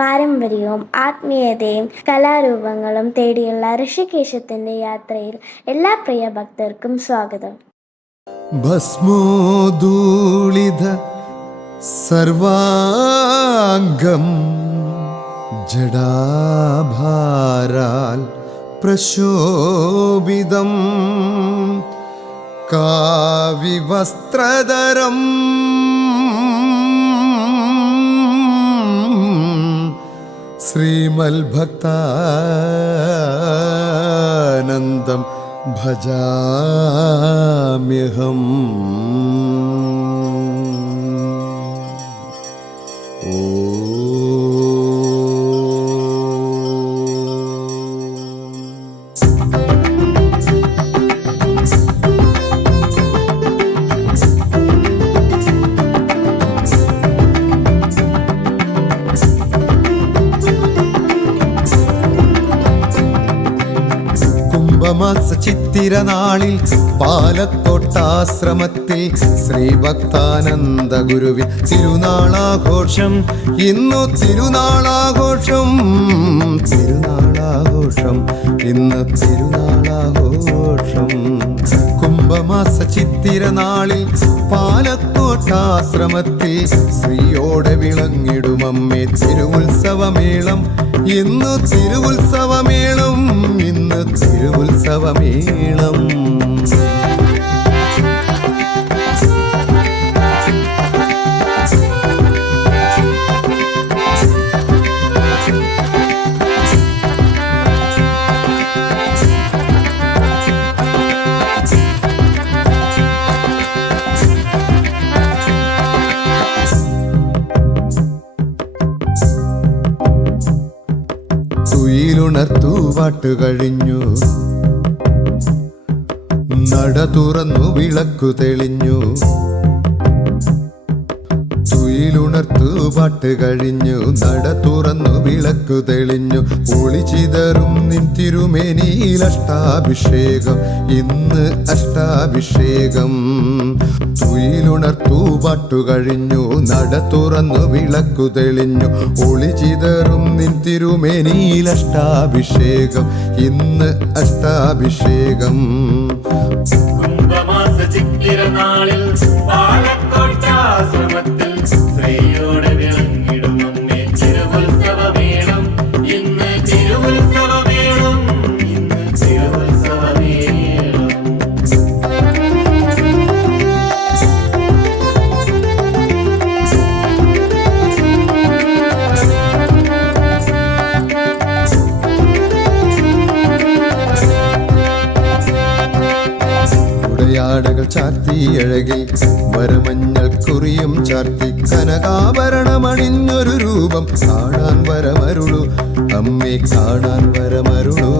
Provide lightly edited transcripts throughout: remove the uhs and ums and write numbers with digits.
പാരമ്പര്യവും ആത്മീയതയും കലാരൂപങ്ങളും തേടിയുള്ള ഋഷികേശത്തിന്റെ യാത്രയിൽ എല്ലാ പ്രിയ ഭക്തർക്കും സ്വാഗതം. ഭസ്മോദൂളിത സർവാംഗം ജടാഭാരാൽ പ്രശോഭിതം കാവിവസ്ത്രധരം ശ്രീമൽഭക്താനന്ദം ഭജാമ്യഹം. കുംഭമാസ ചിത്തിരനാളിൽ പാലത്തോട്ടാശ്രമത്തിൽ ശ്രീഭക്താനന്ദ ഗുരുവിൻ തിരുനാളാഘോഷം. ഇന്നു തിരുനാളാഘോഷം, തിരുനാളാഘോഷം, ഇന്ന് തിരുനാളാഘോഷം. കുംഭമാസ ചിത്തിരനാളിൽ പാലത്തോട്ടാശ്രമത്തിൽ ശ്രീയോടെ വിളങ്ങിടുമമ്മേ തിരുവുത്സവമേളം. ഇന്ന് തിരുവുത്സവമേളം, ഇന്ന് തിരുവുത്സവമേളം. തുയിലുണർത്തു പാട്ട് കഴിഞ്ഞു, നട തുറന്നു വിളക്കു തെളിഞ്ഞു. തുയിലുണർത്തു പാട്ട് കഴിഞ്ഞു, നട തുറന്നു വിളക്കു തെളിഞ്ഞു. ഒളിചിതറും നിൻ തിരുമേനിയിൽ അഷ്ടാഭിഷേകം, ഇന്ന് അഷ്ടാഭിഷേകം. തുയിലുണർത്തു പാട്ടു കഴിഞ്ഞു, നട തുറന്നു വിളക്കു തെളിഞ്ഞു. ഒളിചിതറും നിൻ തിരുമേനിയിൽ അഷ്ടാഭിഷേകം, ഇന്ന് അഷ്ടാഭിഷേകം. കുംഭമാസ ചിത്തിരനാളിൽ പാലത്തോട്ടാശ്രമത്തിൽ ശ്രീയോടെ വിളങ്ങിടുമമ്മേ തിരുവുത്സവമേളം. ഇന്ന് തിരുവുത്സവമേളം, ഇന്ന് തിരുവുത്സവമേളം. ഉടയാടകൾ ചാർത്തി അഴകിൽ വരമഞ്ഞൾ കുറിയും ചാർത്തി കനകാഭരണമണിഞ്ഞൊരു രൂപം കാണാൻ വരമരുളു അമ്മേ, കാണാൻ വരമരുളു.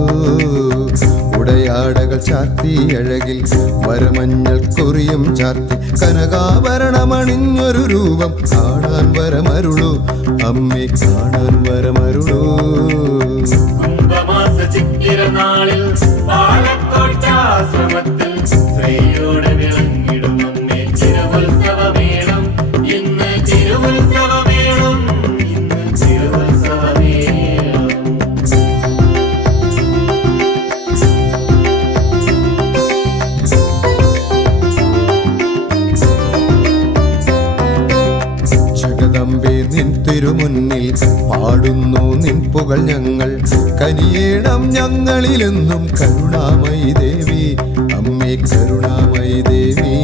ഉടയാടകൾ ചാർത്തി അഴകിൽ വരമഞ്ഞൾ കുറിയും ചാർത്തി കനകാഭരണമണിഞ്ഞൊരു രൂപം കാണാൻ വരമരുളു അമ്മേ, കാണാൻ വരമരുളു. കുംഭമാസ ചിത്തിരനാളിൽ പാലത്തോട്ടാശ്രമത്തിൽ ശ്രീയോടെ വിളങ്ങിടുമമ്മേ തിരുവുത്സവമേളം. ഇന്ന് തിരുവുത്സവമേളം, ഇന്ന് തിരുവുത്സവമേളം. ജഗദംബേ നിൻ തിരുമുന്നിൽ പാടുന്നു നിൻ പുകൾ ഞങ്ങൾ. കനിയേണം ഞങ്ങളിലെന്നും കരുണാമയി ദേവി അമ്മേ, കരുണാമയി ദേവി.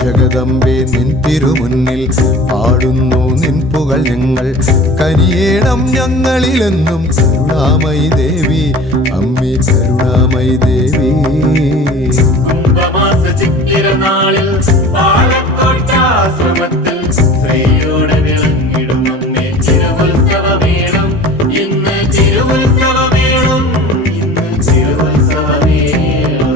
ജഗദംബേ നിൻ തിരുമുന്നിൽ പാടുന്നു നിൻ പുകൾ ഞങ്ങൾ. കനിയേണം ഞങ്ങളിലെന്നും കരുണാമയി ദേവി അമ്മേ, കരുണാമയി ദേവി. കുംഭമാസ ചിത്തിരനാളിൽ പാലത്തോട്ടാശ്രമത്തിൽ ശ്രീയോടെ വിളങ്ങിടുമമ്മേ തിരുവുത്സവമേളം. ഇന്ന് തിരുവുത്സവമേളം, ഇന്ന് തിരുവുത്സവമേളം.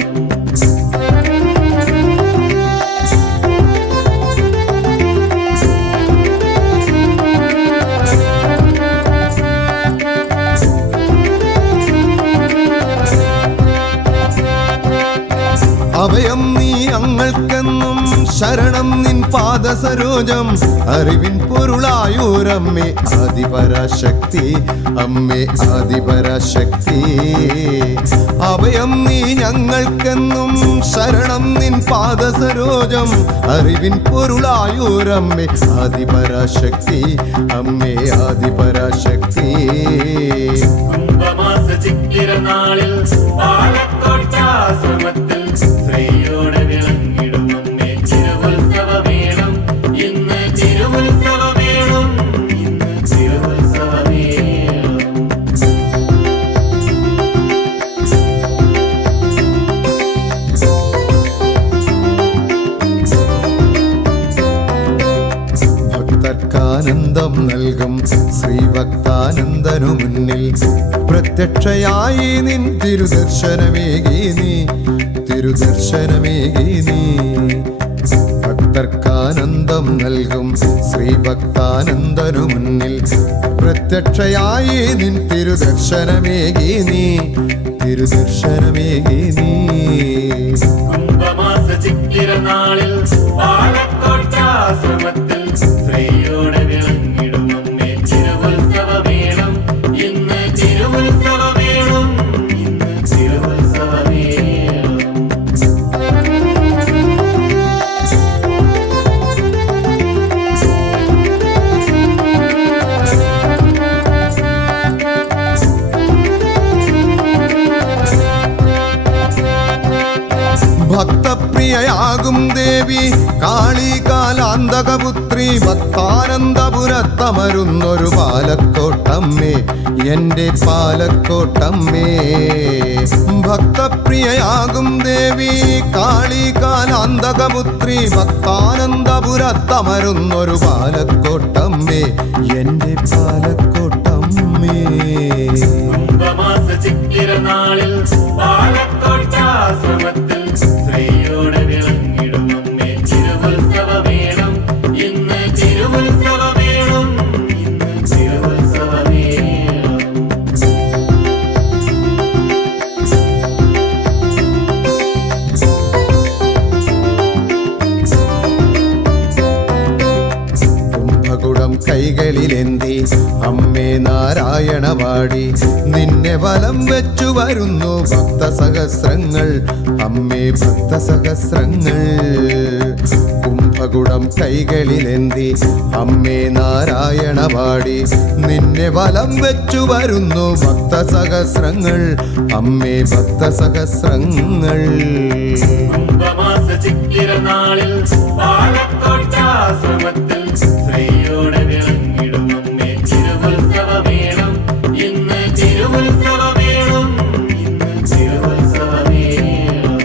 അഭയം നീ ഞങ്ങൾക്കെന്നും ശരണം നിൻ പാദസരോജം അറിവിൻ പൊരുളായൂരമ്മേ ആദിപരാശക്തി അമ്മേ ആദിപരാശക്തി അഭയം നീ ഞങ്ങൾക്കെന്നും ശരണം നിൻ പാദസരോജം അറിവിൻ പൊരുളായൂരമ്മേ ആദിപരാശക്തി അമ്മേ ആദിപരാശക്തി കുംഭമാസ ചിത്തിര നാളിൽ പാലക്കോട്ടാശ്രമത്തിൽ ശ്രീയോടെ വിളങ്ങിടും അമ്മേ തിരുവുത്സവമേളം ഇന്ന് തിരുവുത്സവമേളം ഇന്ന് തിരുവുത്സവമേളം ഭക്തർക്കാനന്ദം നൽകും ശ്രീഭക്താനന്ദനു മുന്നിൽ പ്രത്യക്ഷയായി നിൻ തിരുദർശനമേകി നീ ഭക്തർക്കാനന്ദം നൽകും ശ്രീഭക്താനന്ദനു മുന്നിൽ പ്രത്യക്ഷയായി നിൻ തിരുദർശനമേകി നീ കുംഭമാസ ചിത്തിര നാളിൽ പാലക്കോട്ടാശ്രമത്തിൽ ശ്രീയോടെ വിളങ്ങിടും അമ്മേ തിരുവുത്സവമേളം ഇന്ന് തിരുവുത്സവമേളം ഇന്ന് തിരുവുത്സവമേളം ഭക്തപ്രിയയാകും ദേവി കാളികാലാന്തകപുത്രി ഭക്താനന്ദപുരത്തമരുന്നൊരു പാലക്കോട്ടമ്മേ എൻ്റെ പാലക്കോട്ടമ്മേ ഭക്തപ്രിയയാകും ദേവി കാളികാലാന്തകപുത്രി ഭക്താനന്ദപുരത്തമരുന്നൊരു പാലക്കോട്ടമ്മേ എൻ്റെ പാലക്കോട്ടമ്മേ കുംഭമാസ ചിത്തിര നാളിൽ പാലക്കോട്ടാശ്രമത്തിൽ ശ്രീയോടെ വിളങ്ങിടും അമ്മേ തിരുവുത്സവമേളം ഇന്ന് തിരുവുത്സവമേളം ഇന്ന് തിരുവുത്സവമേളം കുംഭകുടം കൈകളിലെന്തി അമ്മേ നാരായണവാടി നിന്നെ വലം വെച്ചു വരുന്നു ഭക്തസഹസ്രങ്ങൾ അമ്മേ ഭക്തസഹസ്രങ്ങൾ കുംഭകുടം കൈകളിലെന്തി അമ്മേ നാരായണവാടി നിന്നെ വലം വെച്ചു വരുന്നു ഭക്തസഹസ്രങ്ങൾ അമ്മേ ഭക്തസഹസ്രങ്ങൾ കുംഭമാസ ചിത്തിര നാളിൽ പാലക്കോട്ടാശ്രമത്തിൽ ശ്രീയോടെ വിളങ്ങിടും അമ്മേ തിരുവുത്സവമേളം ഇന്ന് തിരുവുത്സവമേളം ഇന്ന് തിരുവുത്സവമേളം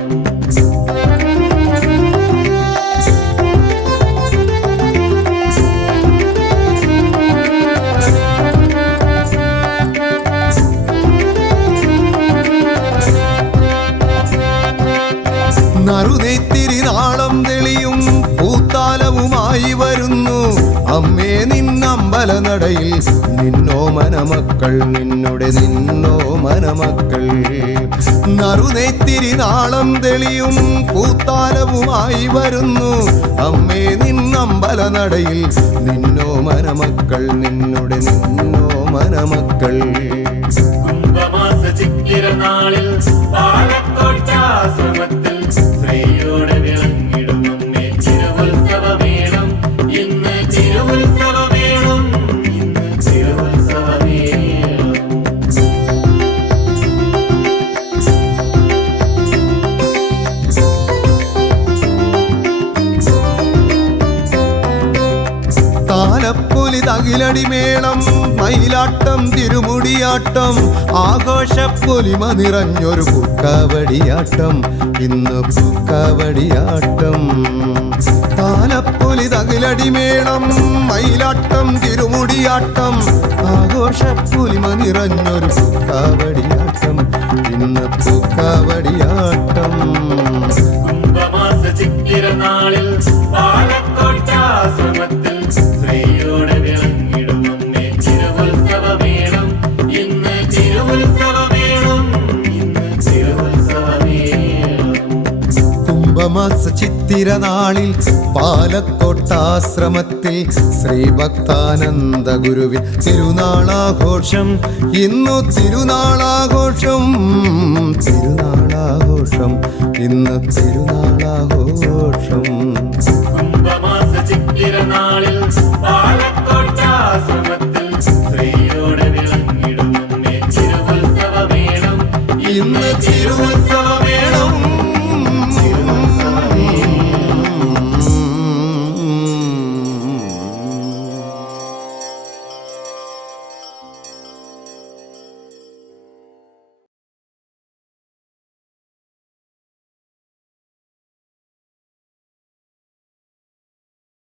നറുനെത്തിരി നാളം തെളിയും പൂത്താലവുമായി വരുന്നു അമ്മേ നിന്നമ്പല നടയിൽ നിന്നോ മനമക്കൾ നിന്നോ മനമക്കൾ നറുനെത്തിരി നാളം തെളിയും പൂത്താലവുമായി വരുന്നു അമ്മേ നിന്നമ്പല നടയിൽ നിന്നോ മനമക്കൾ നിന്നോ മനമക്കൾ കുംഭമാസ ചിത്തിര നാളിൽ പാലക്കോട്ടാശ്രമത്തിൽ ശ്രീയോടെ വിളങ്ങിടും അമ്മേ തിരുവുത്സവമേളം ഇന്ന് തിരുവുത്സവമേളം ഇന്ന് തിരുവുത്സവമേളം താലപ്പൊലി തകിലടിമേളം മയിലാട്ടം തിരുമുടിയാട്ടം ആഘോഷപ്പൊലിമ നിറഞ്ഞൊരു പൂക്കാവടിയാട്ടം ഇന്ന് പൂക്കാവടിയാട്ടം താലപ്പൊലി തകിലടിമേളം മയിലാട്ടം തിരുമുടിയാട്ടം ആഘോഷപ്പൊലിമ നിറഞ്ഞൊരു പൂക്കാവടിയാട്ടം ഇന്ന് പൂക്കാവടിയാട്ടം കുംഭമാസ ചിത്തിര നാളിൽ പാലക്കോട്ടാശ്രമത്തിൽ ശ്രീയോടെ വിളങ്ങിടും അമ്മേ തിരുവുത്സവമേളം ഇന്ന് തിരുവുത്സവമേളം ഇന്ന് തിരുവുത്സവമേളം കുംഭമാസ ചിത്തിരനാളിൽ പാലക്കോട്ടാശ്രമത്തിൽ ശ്രീഭക്താനന്ദ ഗുരുവിൻ തിരുനാളാഘോഷം. ഇന്നു തിരുനാളാഘോഷം, തിരുനാളാഘോഷം, ഇന്ന് തിരുനാളാഘോഷം. കുംഭമാസ ചിത്തിരനാളിൽ പാലക്കോട്ടാശ്രമത്തിൽ ശ്രീയോടെ വിളങ്ങിടും അമ്മേ തിരുവുത്സവമേളം ഇന്ന്